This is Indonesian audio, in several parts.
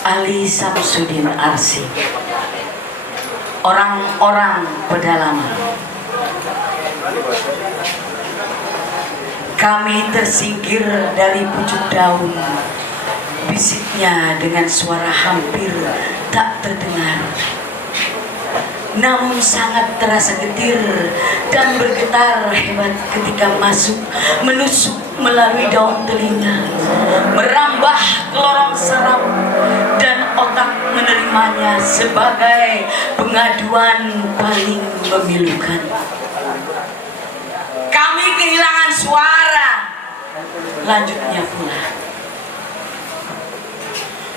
Ali Samsudin Arsy, orang-orang pedalaman. Kami tersingkir dari pucuk daun, bisiknya dengan suara hampir tak terdengar, namun sangat terasa getir dan bergetar hebat ketika menusuk melalui daun telinga, merambah ke lorong saraf, dan otak menerimanya sebagai pengaduan paling memilukan. Kami kehilangan suara, lanjutnya pula.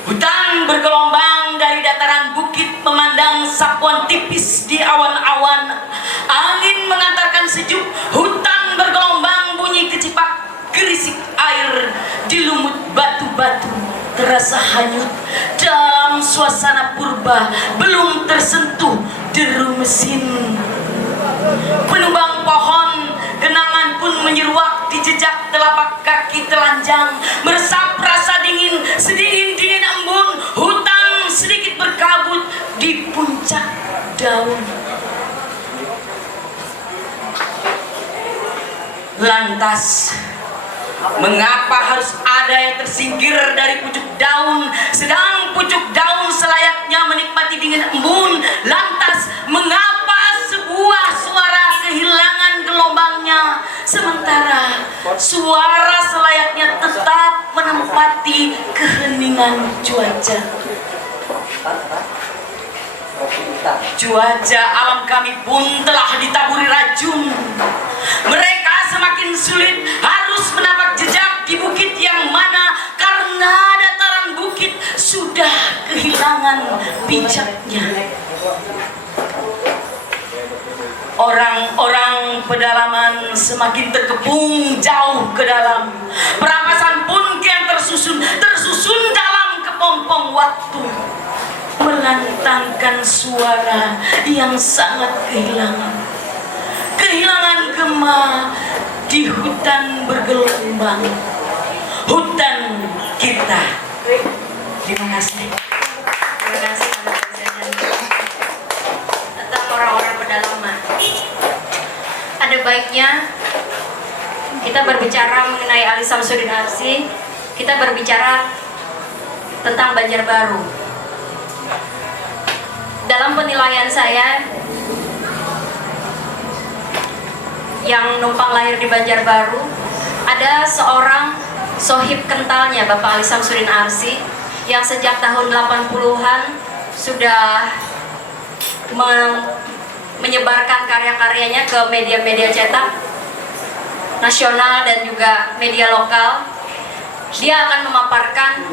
Hutan bergelombang dari dataran bukit memandang sapuan tipis di awan-awan. Angin mengantarkan sejuk. Hutan bergelombang bunyi kecipak, gerisik air di lumut batu-batu terasa hanyut dalam suasana purba belum tersentuh deru mesin. Penumbang pohon genangan pun menyeruak di jejak telapak kaki telanjang, meresap rasa dingin sedingin-dingin embun. Hutan sedikit berkabut di puncak daun. Lantas, mengapa harus ada yang tersingkir dari pucuk daun, sedang pucuk daun selayaknya menikmati dingin embun? Lantas, mengapa sebuah suara kehilangan gelombangnya, sementara suara selayaknya tetap menempati keheningan cuaca? Cuaca alam kami pun telah ditaburi racun. Mereka semakin sulit harus menapak jejak di bukit yang mana karena dataran bukit sudah kehilangan pijaknya. Orang-orang pedalaman semakin terkepung jauh ke dalam. Perampasan pun kian tersusun dalam kepompong waktu, melantangkan suara yang sangat kehilangan gema di hutan bergelombang, hutan kita. Terima kasih. Terima kasih Pak Presiden. Tentang orang-orang pedalaman, ada baiknya kita berbicara mengenai Ali Samsudin Arsy. Kita berbicara tentang Banjarbaru. Dalam penilaian saya, yang numpang lahir di Banjarbaru, ada seorang sohib kentalnya Bapak Ali Samsudin Arsy yang sejak tahun 80-an sudah menyebarkan karya-karyanya ke media-media cetak nasional dan juga media lokal. Dia akan memaparkan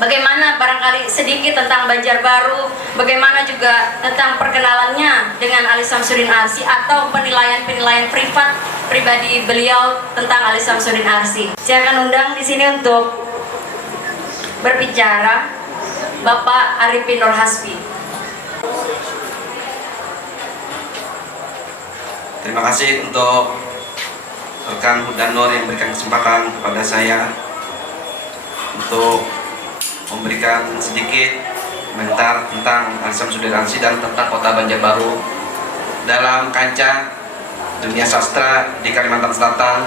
bagaimana barangkali sedikit tentang Banjarbaru, bagaimana juga tentang perkenalannya dengan Ali Samsudin Arsy atau penilaian-penilaian pribadi beliau tentang Ali Samsudin Arsy. Saya akan undang di sini untuk berbicara Bapak Arifin Nur Hasbi. Terima kasih untuk rekan Huda Nur yang memberikan kesempatan kepada saya untuk memberikan sedikit komentar tentang Ali Samsudin Arsy dan tentang kota Banjarbaru dalam kancah dunia sastra di Kalimantan Selatan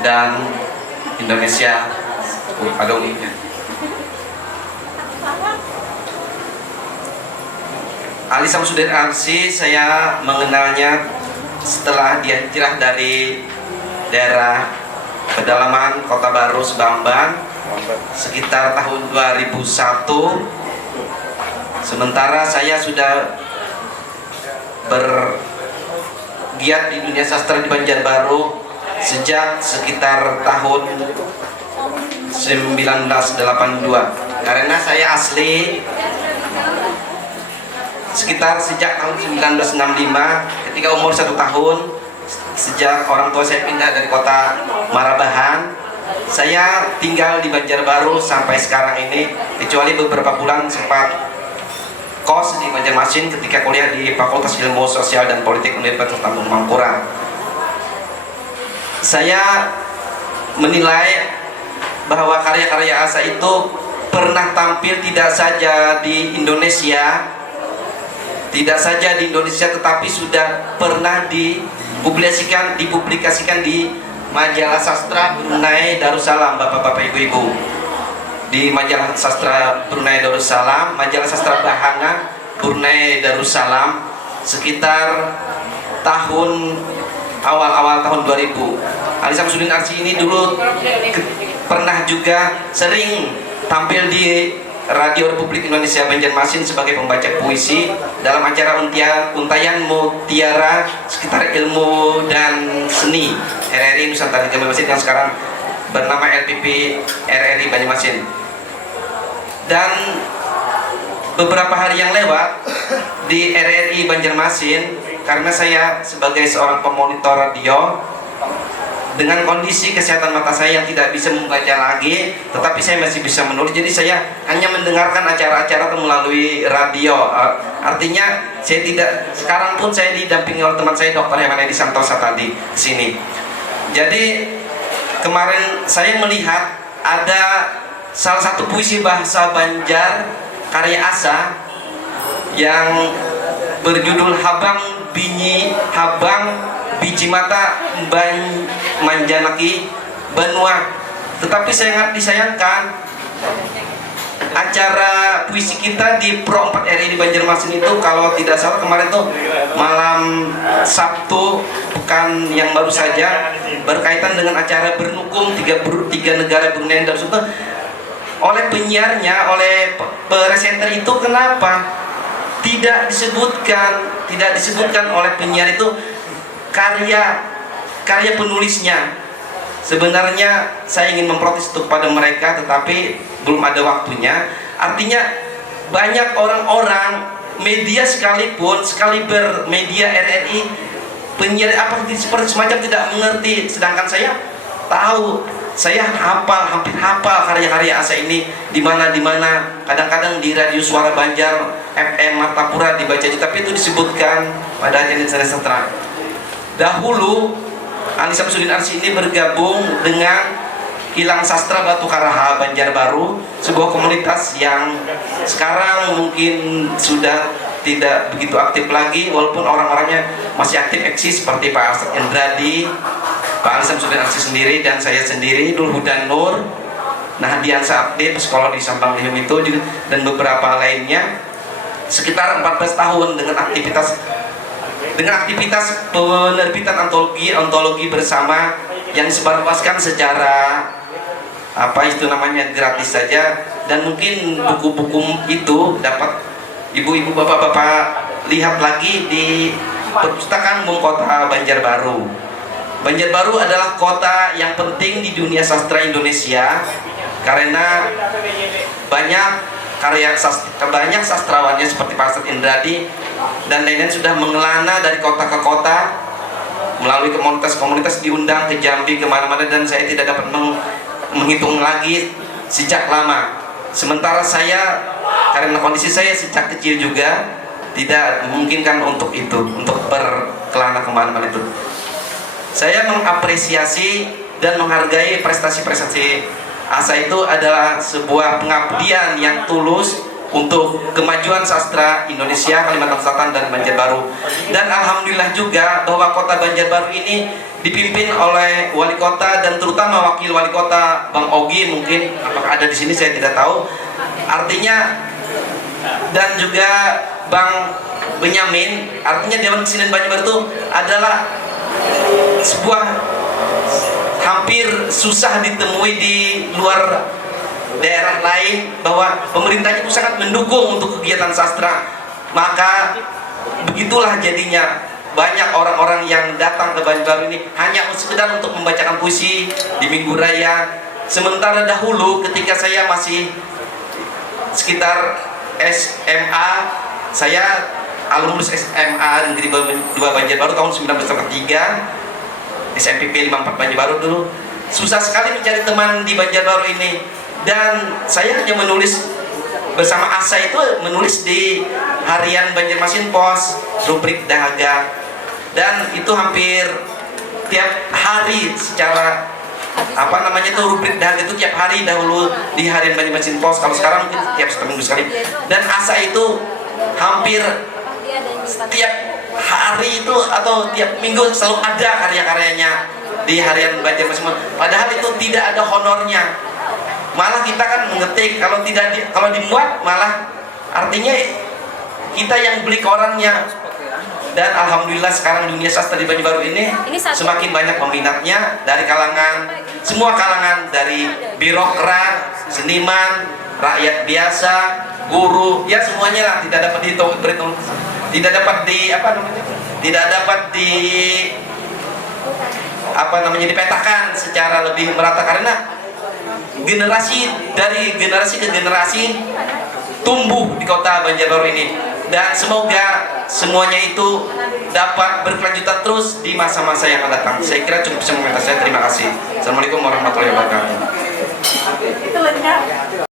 dan Indonesia pada umumnya. Ali Samsudin Arsy saya mengenalnya setelah dia hijrah dari daerah pedalaman Kota Baru Sebamban sekitar tahun 2001. Sementara saya sudah bergiat di dunia sastra di Banjarbaru sejak sekitar tahun 1982, karena saya asli sekitar sejak tahun 1965 ketika umur 1 tahun. Sejak orang tua saya pindah dari kota Marabahan, saya tinggal di Banjarbaru sampai sekarang ini, kecuali beberapa bulan sempat kos di Banjarmasin ketika kuliah di Fakultas Ilmu Sosial dan Politik Universitas Tanjung Mangkurat. Saya menilai bahwa karya-karya Asa itu pernah tampil tidak saja di Indonesia, tetapi sudah pernah dipublikasikan di majalah sastra Brunei Darussalam, bapak-bapak, ibu-ibu. Di majalah sastra Brunei Darussalam, majalah sastra Bahana Brunei Darussalam, sekitar awal tahun 2000. Ali Samsudin Arsy ini dulu pernah juga sering tampil di Radio Republik Indonesia Banjarmasin sebagai pembaca puisi dalam acara untayan Mutiara Sekitar Ilmu dan Seni RRI Nusantara Banjarmasin yang sekarang bernama LPP RRI Banjarmasin. Dan beberapa hari yang lewat di RRI Banjarmasin, karena saya sebagai seorang pemonitor radio, dengan kondisi kesehatan mata saya yang tidak bisa membaca lagi, tetapi saya masih bisa menulis, jadi saya hanya mendengarkan acara-acara melalui radio. Artinya saya tidak, sekarang pun saya didampingi oleh teman saya Dr. Hemanedi Santosa tadi di sini. Jadi kemarin saya melihat ada salah satu puisi bahasa Banjar karya Asa yang berjudul Habang Biji Mata Manjanaki Banua. Tetapi sangat disayangkan acara puisi kita di Pro 4 RRI di Banjarmasin itu, kalau tidak salah kemarin tuh malam Sabtu pekan yang baru saja, berkaitan dengan acara bernukung tiga negara Brunei Darussalam, oleh penyiarnya, oleh presenter itu, kenapa tidak disebutkan oleh penyiar itu karya penulisnya. Sebenarnya saya ingin memprotes kepada mereka, tetapi belum ada waktunya. Artinya banyak orang-orang media sekalipun, sekaliber media RRI, penyiar seperti semacam tidak mengerti, sedangkan saya tahu, saya hampir hafal karya-karya Asa ini di mana. Kadang-kadang di Radio Suara Banjar FM Martapura dibaca, tapi itu disebutkan pada acara sastra. Dahulu Ali Samsudin Arsy ini bergabung dengan Kilang Sastra Batu Karaha Banjarbaru, sebuah komunitas yang sekarang mungkin sudah tidak begitu aktif lagi, walaupun orang-orangnya masih aktif eksis, seperti Pak Arsad Endradi, Pak Ali Samsudin Arsy sendiri, dan saya sendiri, Dul Hudan Nur, Nahdian Saabdi, psikolog di Sampang Lihum itu juga, dan beberapa lainnya. Sekitar 14 tahun dengan aktivitas penerbitan ontologi bersama yang disebarluaskan secara gratis saja, dan mungkin buku-buku itu dapat ibu-ibu, bapak-bapak lihat lagi di perpustakaan umum kota Banjarbaru. Banjarbaru adalah kota yang penting di dunia sastra Indonesia karena banyak sastrawannya seperti Pak Arsad Endradi dan lain-lain sudah mengelana dari kota ke kota melalui komunitas-komunitas, diundang ke Jambi, kemana-mana, dan saya tidak dapat menghitung lagi sejak lama. Sementara saya, karena kondisi saya sejak kecil juga tidak memungkinkan untuk berkelana kemana-mana itu. Saya mengapresiasi dan menghargai prestasi-prestasi Asa itu adalah sebuah pengabdian yang tulus untuk kemajuan sastra Indonesia, Kalimantan Selatan, dan Banjarbaru. Dan alhamdulillah juga bahwa kota Banjarbaru ini dipimpin oleh wali kota, dan terutama wakil wali kota Bang Ogi, mungkin apakah ada di sini saya tidak tahu. Artinya, dan juga Bang Benyamin, artinya Dewan Kesenian Banjarbaru itu adalah sebuah hampir susah ditemui di luar daerah lain, bahwa pemerintahnya itu sangat mendukung untuk kegiatan sastra. Maka begitulah jadinya banyak orang-orang yang datang ke Banjarbaru ini hanya sekedar untuk membacakan puisi di Minggu Raya. Sementara dahulu ketika saya masih sekitar SMA, saya alumnus SMA Negeri 2 Banjarbaru tahun 1993, SMPP 54 Banjarbaru dulu. Susah sekali mencari teman di Banjarbaru ini, dan saya hanya menulis bersama Asa itu, menulis di harian Banjarmasin Pos, rubrik Dahaga, dan itu hampir tiap hari secara apa namanya itu rubrik dahaga itu tiap hari dahulu di harian Banjarmasin Pos, kalau sekarang mungkin tiap seminggu sekali. Dan asa itu hampir setiap hari itu atau tiap minggu selalu ada karya-karyanya di harian Banjarmasin Pos. Padahal itu tidak ada honornya. Malah kita kan mengetik, kalau dimuat malah artinya kita yang beli korannya. Dan alhamdulillah sekarang dunia sastra di Banjarbaru ini semakin banyak peminatnya dari kalangan, semua kalangan, dari birokrat, seniman, rakyat biasa, guru, ya semuanya lah, tidak dapat berhitung, tidak dapat dipetakan secara lebih merata, karena dari generasi ke generasi tumbuh di kota Banjarbaru ini. Dan semoga semuanya itu dapat berkelanjutan terus di masa-masa yang akan datang. Saya kira cukup bisa mengomentari saya. Terima kasih. Assalamualaikum warahmatullahi wabarakatuh. Itu lenyap.